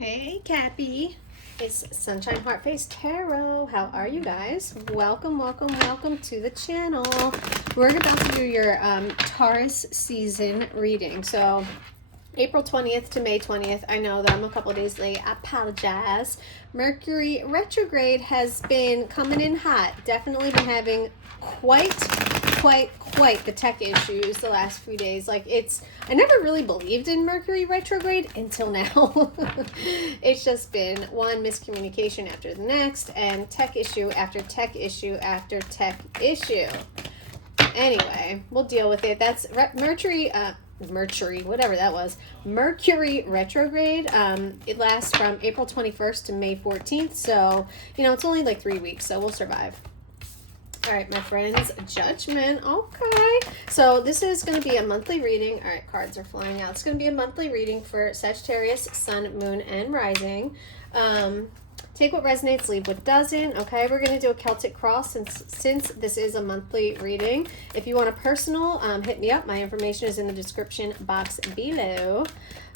Hey Cappy, it's Sunshine Heart Face Tarot. How are you guys? Welcome to the channel. We're about to do your Taurus season reading. So April 20th to May 20th. I know that I'm a couple days late. I apologize. Mercury retrograde has been coming in hot. Definitely been having quite the tech issues the last few days. I never really believed in Mercury retrograde until now. It's just been one miscommunication after the next, and tech issue after tech issue after tech issue. Anyway, we'll deal with it. That's Mercury, whatever that was. Mercury retrograde. It lasts from April 21st to May 14th. So, it's only like 3 weeks, so we'll survive. All right, my friends, judgment. Okay. So this is going to be a monthly reading. All right, cards are flying out. It's going to be a monthly reading for Sagittarius, Sun, Moon, and Rising. Take what resonates, leave what doesn't. Okay, we're going to do a Celtic cross since this is a monthly reading. If you want a personal, hit me up. My information is in the description box below.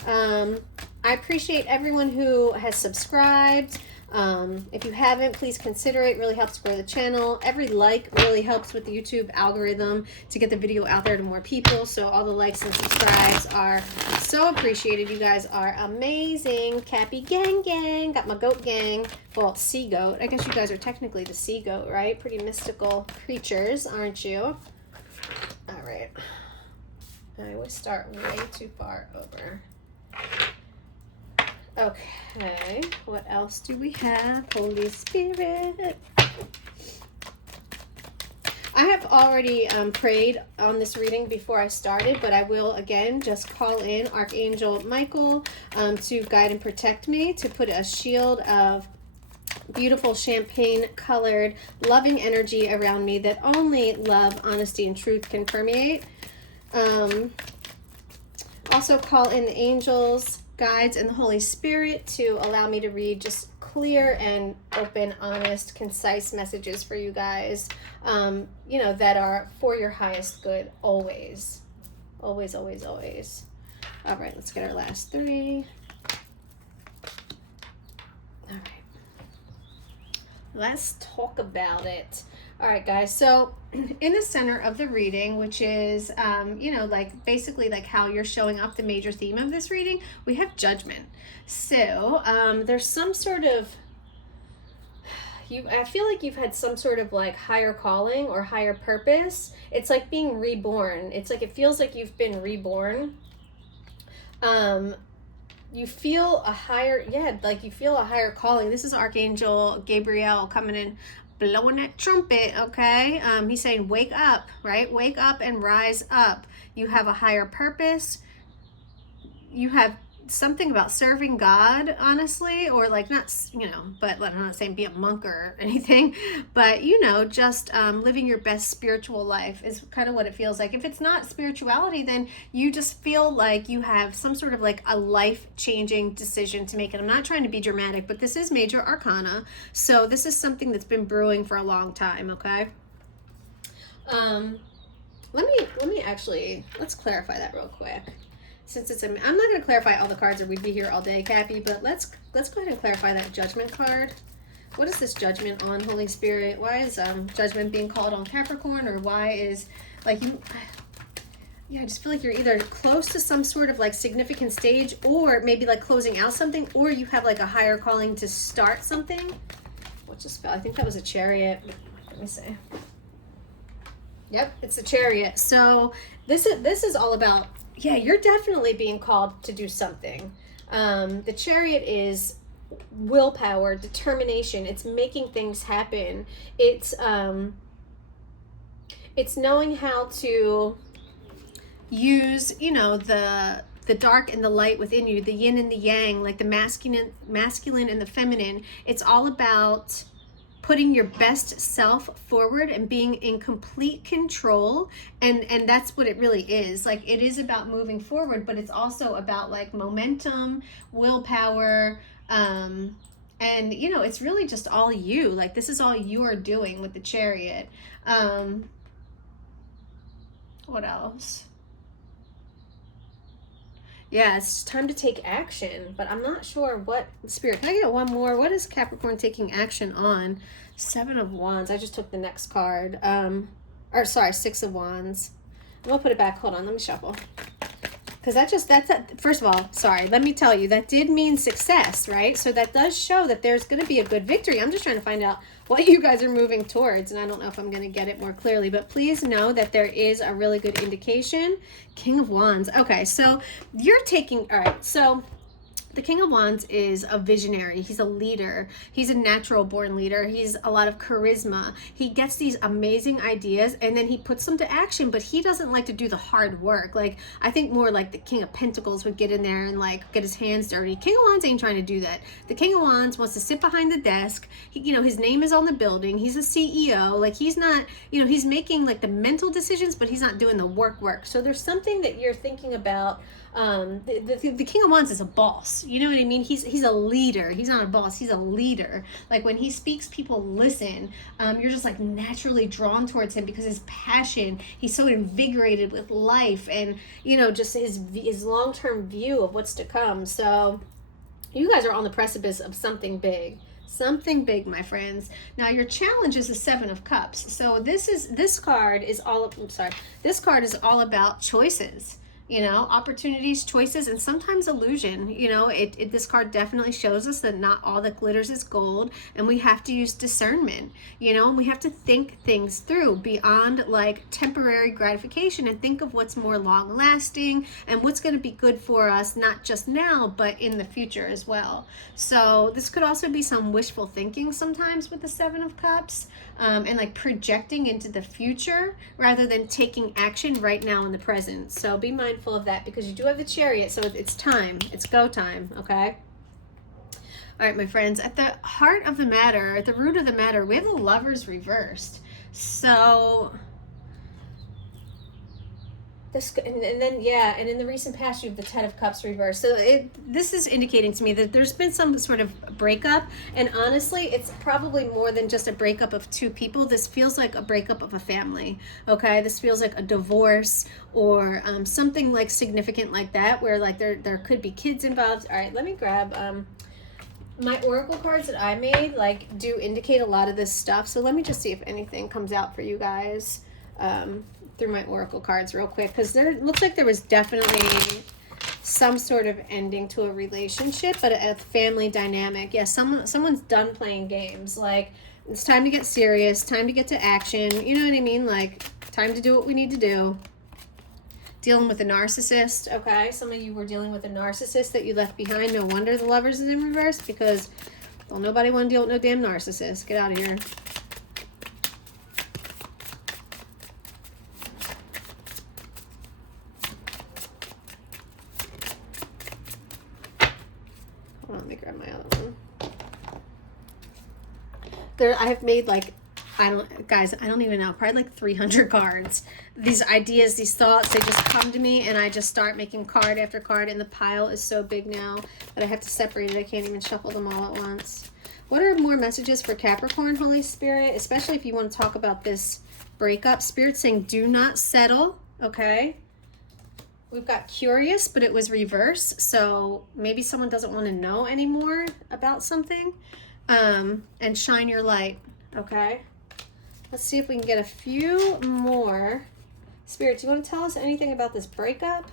I appreciate everyone who has subscribed. If you haven't, please consider it. It really helps grow the channel. Every like really helps with the YouTube algorithm to get the video out there to more people. So all the likes and subscribes are so appreciated. You guys are amazing. Cappy gang. Got my goat gang. Well, sea goat. I guess you guys are technically the sea goat, right? Pretty mystical creatures, aren't you? All right. I always start way too far over. Okay, what else do we have? Holy Spirit. I have already prayed on this reading before I started, but I will again just call in Archangel Michael to guide and protect me, to put a shield of beautiful champagne colored loving energy around me that only love, honesty, and truth can permeate. Also call in the angels, guides, and the Holy Spirit to allow me to read just clear and open, honest, concise messages for you guys, that are for your highest good always. Always. All right, let's get our last three. All right. Let's talk about it. All right, guys. So in the center of the reading, which is, basically like how you're showing up, the major theme of this reading, we have judgment. So there's some sort of, I feel like you've had some sort of like higher calling or higher purpose. It's like being reborn. It's like, it feels like you've been reborn. You feel a higher, you feel a higher calling. This is Archangel Gabriel coming in, blowing that trumpet, okay? He's saying, wake up, right? Wake up and rise up. You have a higher purpose. You have something about serving God, honestly, or like not, but I'm not saying be a monk or anything, but just living your best spiritual life is kind of what it feels like. If it's not spirituality, then you just feel like you have some sort of like a life-changing decision to make. And I'm not trying to be dramatic, but this is major arcana, so this is something that's been brewing for a long time. Okay. Let me actually, let's clarify that real quick. Since I'm not going to clarify all the cards or we'd be here all day, Cappy, but let's go ahead and clarify that judgment card. What is this judgment on, Holy Spirit? Why is judgment being called on Capricorn, or why is I just feel like you're either close to some sort of like significant stage, or maybe like closing out something, or you have like a higher calling to start something. What's the spell? I think that was a Chariot. Let me see. Yep, it's a Chariot. So this is all about, you're definitely being called to do something. The Chariot is willpower, determination. It's making things happen. It's knowing how to use, the dark and the light within you, the yin and the yang, like the masculine and the feminine. It's all about putting your best self forward and being in complete control, and that's what it really is. Like, it is about moving forward, but it's also about like momentum, willpower, and it's really just all you. Like, this is all you're doing with the Chariot. What else? Yeah, it's time to take action, but I'm not sure what. Spirit, can I get one more? What is Capricorn taking action on? Seven of Wands. I just took the next card. Or sorry, Six of Wands. I'm gonna put it back. Hold on, let me shuffle. Because first of all, sorry, let me tell you, that did mean success, right? So that does show that there's going to be a good victory. I'm just trying to find out what you guys are moving towards, and I don't know if I'm going to get it more clearly, but please know that there is a really good indication. King of Wands. Okay, so you're taking, all right, so the King of Wands is a visionary. He's a leader. He's a natural born leader. He's a lot of charisma. He gets these amazing ideas and then he puts them to action, but he doesn't like to do the hard work. Like, I think more like the King of Pentacles would get in there and like get his hands dirty. King of Wands ain't trying to do that. The King of Wands wants to sit behind the desk. He, you know, his name is on the building. He's a CEO. Like, he's not, you know, he's making like the mental decisions, but he's not doing the work. So there's something that you're thinking about. The King of Wands is a boss. You know what I mean? He's a leader. He's not a boss. He's a leader. Like, when he speaks, people listen. You're just like naturally drawn towards him because his passion. He's so invigorated with life, and you know, just his long-term view of what's to come. So you guys are on the precipice of something big. Something big, my friends. Now, your challenge is the Seven of Cups. So this card is all about choices. You know, opportunities, choices, and sometimes illusion. You know, this card definitely shows us that not all that glitters is gold, and we have to use discernment, you know, and we have to think things through beyond like temporary gratification and think of what's more long lasting and what's going to be good for us, not just now, but in the future as well. So this could also be some wishful thinking sometimes with the Seven of Cups, and like projecting into the future rather than taking action right now in the present. So be mindful of that, because you do have the Chariot, so it's time. It's go time, okay? All right, my friends, at the heart of the matter, at the root of the matter, we have the Lovers reversed. So this, and then, yeah, and in the recent past, you have the Ten of Cups reversed. So this is indicating to me that there's been some sort of breakup, and honestly, it's probably more than just a breakup of two people. This feels like a breakup of a family, okay? This feels like a divorce or something like significant like that, where like there could be kids involved. All right, let me grab my oracle cards that I made, like, do indicate a lot of this stuff. So let me just see if anything comes out for you guys through my oracle cards real quick, because there looks like there was definitely some sort of ending to a relationship, but a family dynamic. Yeah, someone's done playing games. Like, it's time to get serious, time to get to action. You know what I mean? Like, time to do what we need to do. Dealing with a narcissist, okay? Some of you were dealing with a narcissist that you left behind. No wonder the Lovers is in reverse, because don't nobody want to deal with no damn narcissist. Get out of here. Hold on, let me grab my other one. I have made like, I don't even know, probably like 300 cards. These ideas, these thoughts, they just come to me and I just start making card after card, and the pile is so big now that I have to separate it. I can't even shuffle them all at once. What are more messages for Capricorn, Holy Spirit? Especially if you want to talk about this breakup. Spirit saying do not settle, okay? We've got curious, but it was reverse. So maybe someone doesn't want to know anymore about something. And shine your light, okay? Let's see if we can get a few more. Spirit, do you want to tell us anything about this breakup?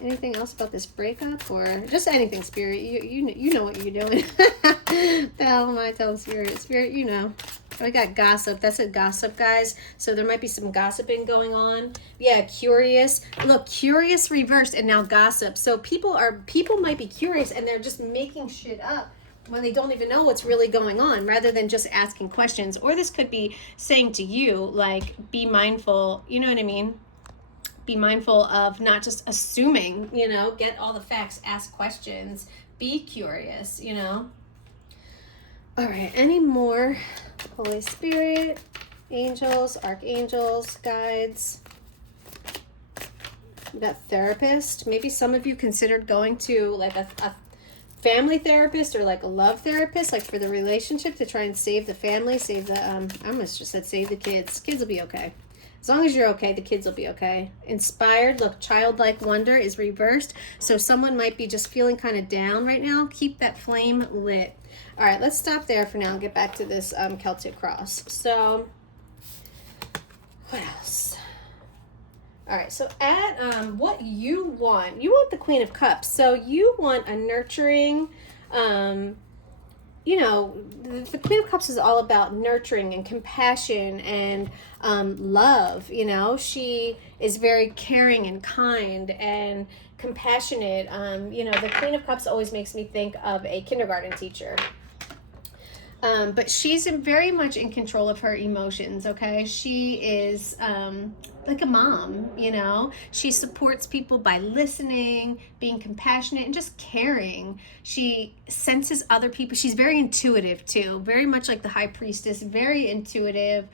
Anything else about this breakup, or just anything, Spirit? You know what you're doing. The hell am I telling Spirit? Spirit, you know. I got gossip. That's a gossip, guys. So there might be some gossiping going on. Yeah, curious. Look, curious reversed, and now gossip. So people might be curious and they're just making shit up when they don't even know what's really going on, rather than just asking questions. Or this could be saying to you, like, be mindful, you know what I mean? Be mindful of not just assuming, you know, get all the facts, ask questions, be curious, you know? All right, any more? Holy Spirit, angels, archangels, guides. We got therapist. Maybe some of you considered going to like a family therapist or like a love therapist, like for the relationship, to try and save the family, save the I almost just said save the kids. Kids will be okay. As long as you're okay, the kids will be okay. Inspired, look, childlike wonder is reversed. So someone might be just feeling kind of down right now. Keep that flame lit. All right, let's stop there for now and get back to this Celtic cross. So, what else? All right, so at what you want the Queen of Cups. So you want a nurturing, you know, the Queen of Cups is all about nurturing and compassion and love. You know, she is very caring and kind and compassionate. You know, the Queen of Cups always makes me think of a kindergarten teacher. But she's very much in control of her emotions, okay? She is like a mom, you know? She supports people by listening, being compassionate, and just caring. She senses other people. She's very intuitive, too. Very much like the High Priestess, very intuitive.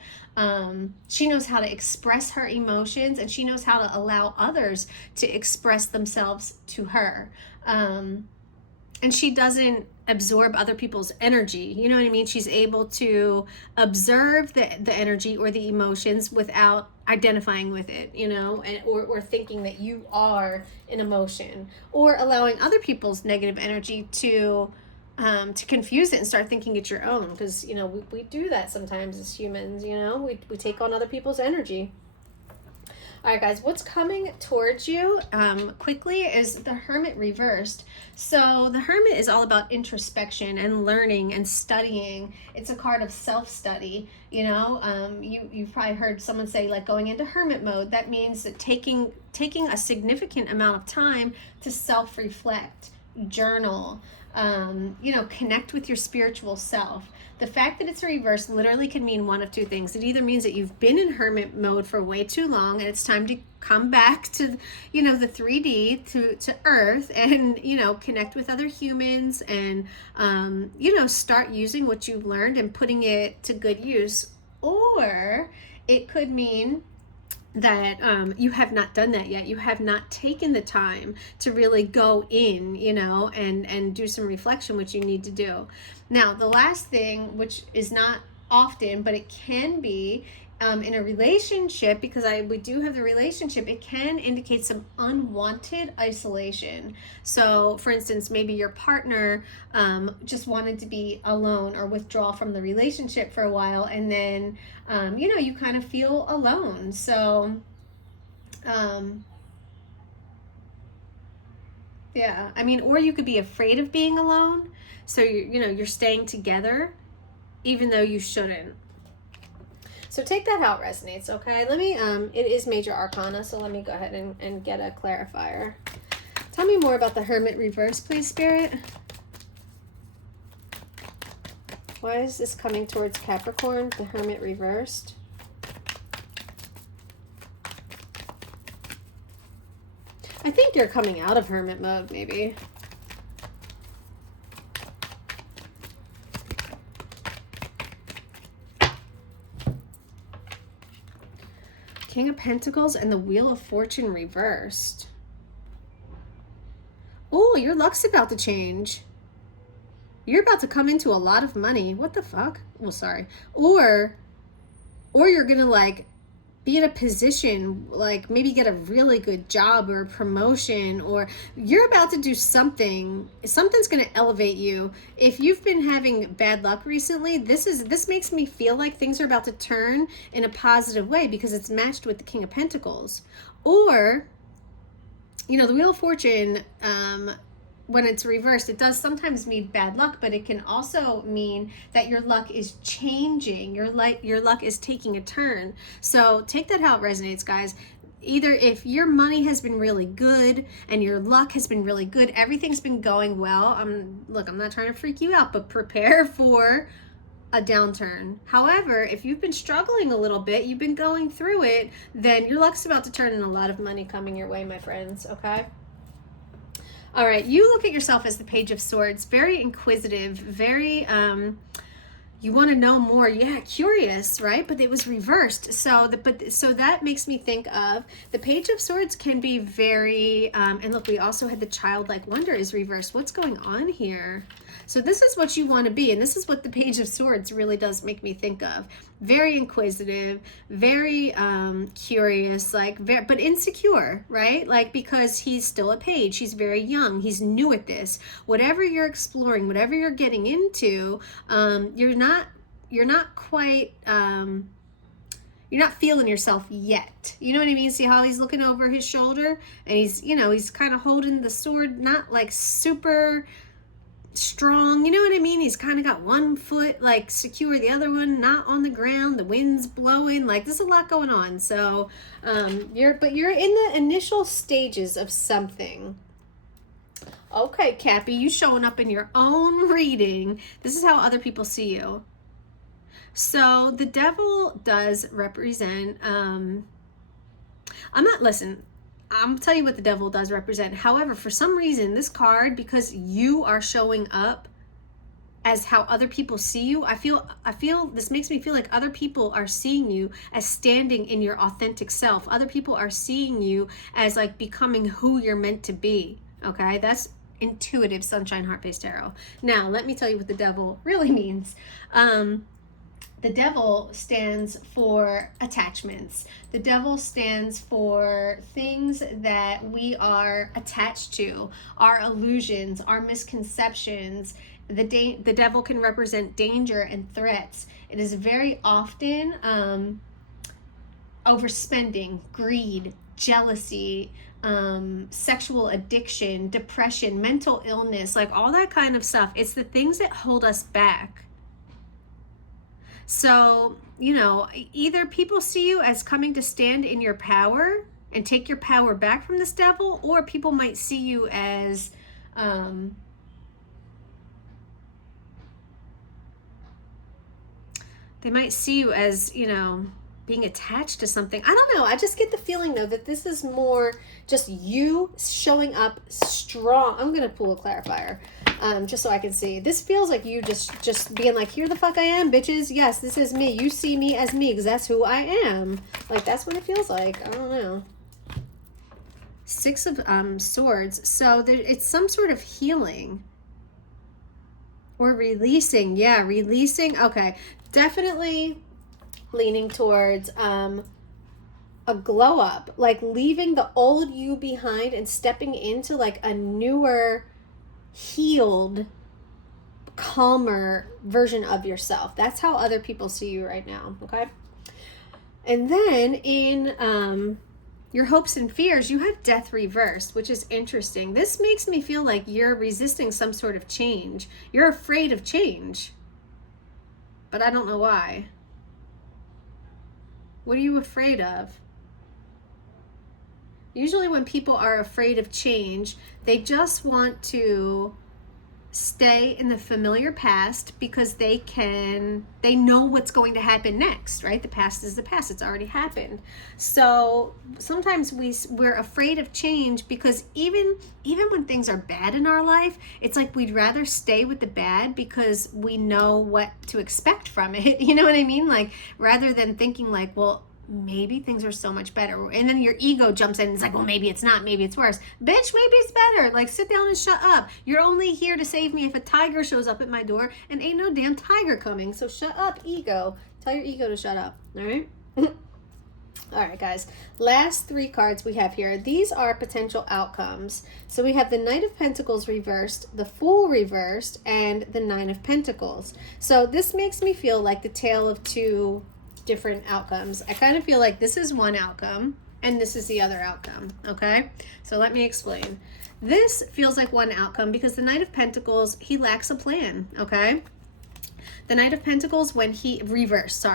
She knows how to express her emotions, and she knows how to allow others to express themselves to her. And she doesn't absorb other people's energy. You know what I mean? She's able to observe the energy or the emotions without identifying with it, you know, and or thinking that you are an emotion, or allowing other people's negative energy to confuse it and start thinking it's your own. Because, you know, we do that sometimes as humans, you know, we take on other people's energy. All right, guys, what's coming towards you quickly is the Hermit reversed. So the Hermit is all about introspection and learning and studying. It's a card of self-study. You know, you've probably heard someone say, like, going into Hermit mode. That means that taking a significant amount of time to self-reflect, journal, you know, connect with your spiritual self. The fact that it's reversed literally can mean one of two things. It either means that you've been in hermit mode for way too long and it's time to come back to, you know, the 3D, to earth, and, you know, connect with other humans and, you know, start using what you've learned and putting it to good use. Or it could mean that you have not done that yet. You have not taken the time to really go in, you know, and do some reflection, which you need to do. Now, the last thing, which is not often, but it can be in a relationship, because we do have the relationship, it can indicate some unwanted isolation. So, for instance, maybe your partner just wanted to be alone or withdraw from the relationship for a while, and then, you know, you kind of feel alone. So, yeah, I mean, or you could be afraid of being alone. So, you're staying together even though you shouldn't. So take that how it resonates, okay? Let me, it is Major Arcana, so let me go ahead and get a clarifier. Tell me more about the Hermit reverse, please, Spirit. Why is this coming towards Capricorn, the Hermit reversed? I think you're coming out of Hermit mode, maybe. King of Pentacles and the Wheel of Fortune reversed. Oh, your luck's about to change. You're about to come into a lot of money. What the fuck? Well, sorry. Or you're gonna, like, be in a position, like maybe get a really good job or a promotion, or you're about to do something. Something's going to elevate you. If you've been having bad luck recently, this makes me feel like things are about to turn in a positive way, because it's matched with the King of Pentacles. Or, you know, the Wheel of Fortune, when it's reversed, it does sometimes mean bad luck, but it can also mean that your luck is changing. Your luck is taking a turn. So take that how it resonates, guys. Either if your money has been really good and your luck has been really good, everything's been going well. Look, I'm not trying to freak you out, but prepare for a downturn. However, if you've been struggling a little bit, you've been going through it, then your luck's about to turn and a lot of money coming your way, my friends, okay? All right, you look at yourself as the Page of Swords, very inquisitive, very, You want to know more. Yeah, curious, right? But it was reversed. So so that makes me think of the Page of Swords can be very and look, we also had the childlike wonder is reversed. What's going on here? So this is what you want to be, and this is what the Page of Swords really does make me think of. Very inquisitive, very curious, like but insecure, right? Like, because he's still a page, he's very young, he's new at this. Whatever you're exploring, whatever you're getting into, you're not quite you're not feeling yourself yet. You know what I mean? See how he's looking over his shoulder, and he's, you know, he's kind of holding the sword, not like super strong, you know what I mean? He's kind of got one foot like secure, the other one not on the ground, the wind's blowing, like there's a lot going on. So you're in the initial stages of something. Okay, Cappy, you showing up in your own reading. This is how other people see you. So the devil does represent I'm telling you what the devil does represent. However, for some reason, this card, because you are showing up as how other people see you, I feel this makes me feel like other people are seeing you as standing in your authentic self. Other people are seeing you as like becoming who you're meant to be. Okay, that's intuitive Sunshine Heart Face Tarot. Now, let me tell you what the devil really means. The devil stands for attachments. The devil stands for things that we are attached to, our illusions, our misconceptions. The devil can represent danger and threats. It is very often overspending, greed, jealousy, sexual addiction, depression, mental illness, like all that kind of stuff. It's the things that hold us back. So, you know, either people see you as coming to stand in your power and take your power back from this devil, or people might see you as, they might see you as, you know, being attached to something. I don't know. I just get the feeling, though, that this is more just you showing up strong. I'm going to pull a clarifier just so I can see. This feels like you just being like, here the fuck I am, bitches. Yes, this is me. You see me as me because that's who I am. Like, that's what it feels like. I don't know. Six of Swords. So it's some sort of healing. Or releasing. Yeah, releasing. Okay. Definitely leaning towards a glow up, like leaving the old you behind and stepping into like a newer, healed, calmer version of yourself. That's how other people see you right now. Okay. And then in your hopes and fears, you have death reversed, which is interesting. This makes me feel like you're resisting some sort of change. You're afraid of change, but I don't know why. What are you afraid of? Usually when people are afraid of change, they just want to stay in the familiar past because they know what's going to happen next, right? The past is the past. It's already happened. So sometimes we're afraid of change because even when things are bad in our life, it's like we'd rather stay with the bad because we know what to expect from it. You know what I mean? Like, rather than thinking like, well, maybe things are so much better. And then your ego jumps in and it's like, well, maybe it's not, maybe it's worse. Bitch, maybe it's better. Like, sit down and shut up. You're only here to save me if a tiger shows up at my door, and ain't no damn tiger coming. So shut up, ego. Tell your ego to shut up. All right? All right, guys. Last three cards we have here. These are potential outcomes. So we have the Knight of Pentacles reversed, the Fool reversed, and the Nine of Pentacles. So this makes me feel like the tale of two different outcomes. I kind of feel like this is one outcome and this is the other outcome. Okay, so let me explain. This feels like one outcome because the Knight of Pentacles, he lacks a plan. Okay, the Knight of Pentacles, when he reversed,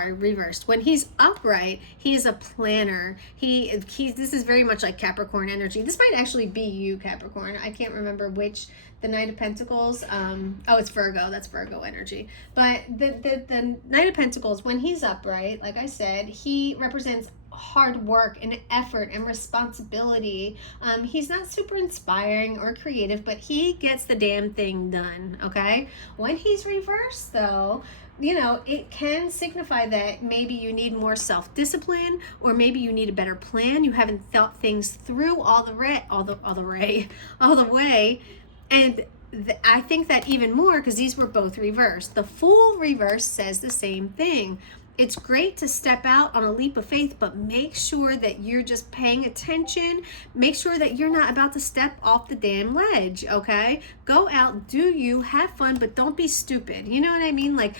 when he's upright, he's a planner. This is very much like Capricorn energy. This might actually be you, Capricorn. I can't remember which. The Knight of Pentacles, oh, it's Virgo. That's Virgo energy. But the Knight of Pentacles, when he's upright, like I said, he represents hard work and effort and responsibility. He's not super inspiring or creative, but he gets the damn thing done, okay? When he's reversed, though, you know, it can signify that maybe you need more self-discipline, or maybe you need a better plan. You haven't thought things through all the way. And I think that even more, because these were both reversed. The Fool reverse says the same thing. It's great to step out on a leap of faith, but make sure that you're just paying attention. Make sure that you're not about to step off the damn ledge, okay? Go out, do you, have fun, but don't be stupid. You know what I mean? Like,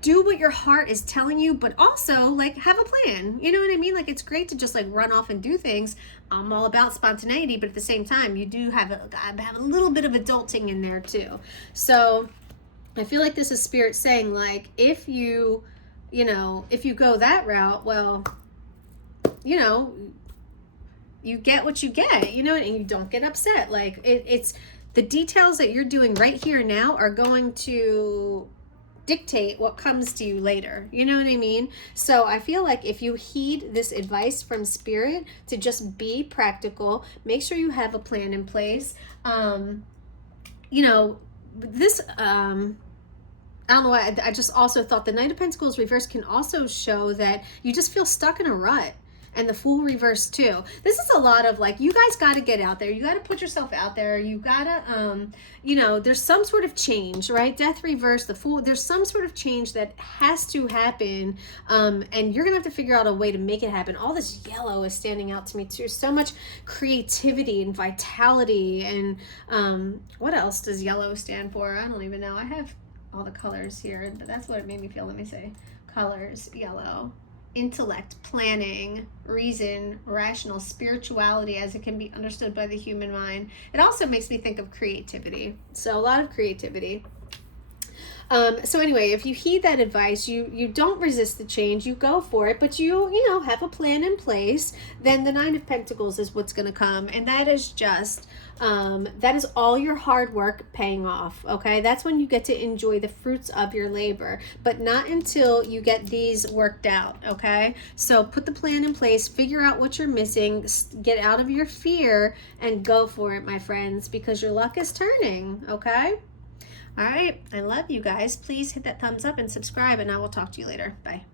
do what your heart is telling you, but also, like, have a plan. You know what I mean? Like, it's great to just, like, run off and do things. I'm all about spontaneity, but at the same time, you do have a little bit of adulting in there, too. So, I feel like this is Spirit saying, like, if you go that route, well, you know, you get what you get, you know, and you don't get upset. Like, it's the details that you're doing right here and now are going to dictate what comes to you later. You know what I mean? So I feel like if you heed this advice from Spirit to just be practical, make sure you have a plan in place. You know, this, I don't know why, I just also thought the Knight of Pentacles reverse can also show that you just feel stuck in a rut. And the Fool reverse too. This is a lot of, like, you guys got to get out there. You got to put yourself out there. You got to, you know, there's some sort of change, right? Death reverse, the Fool, there's some sort of change that has to happen. And you're going to have to figure out a way to make it happen. All this yellow is standing out to me too. So much creativity and vitality. And what else does yellow stand for? I don't even know. I have all the colors here, but that's what it made me feel. Let me say colors. Yellow, intellect, planning, reason, rational, spirituality as it can be understood by the human mind. It also makes me think of creativity. So a lot of creativity. So anyway, if you heed that advice, you don't resist the change, you go for it, but you know, have a plan in place, then the Nine of Pentacles is what's going to come. And that is just, that is all your hard work paying off. Okay. That's when you get to enjoy the fruits of your labor, but not until you get these worked out. Okay. So put the plan in place, figure out what you're missing, get out of your fear and go for it, my friends, because your luck is turning. Okay. All right. I love you guys. Please hit that thumbs up and subscribe, and I will talk to you later. Bye.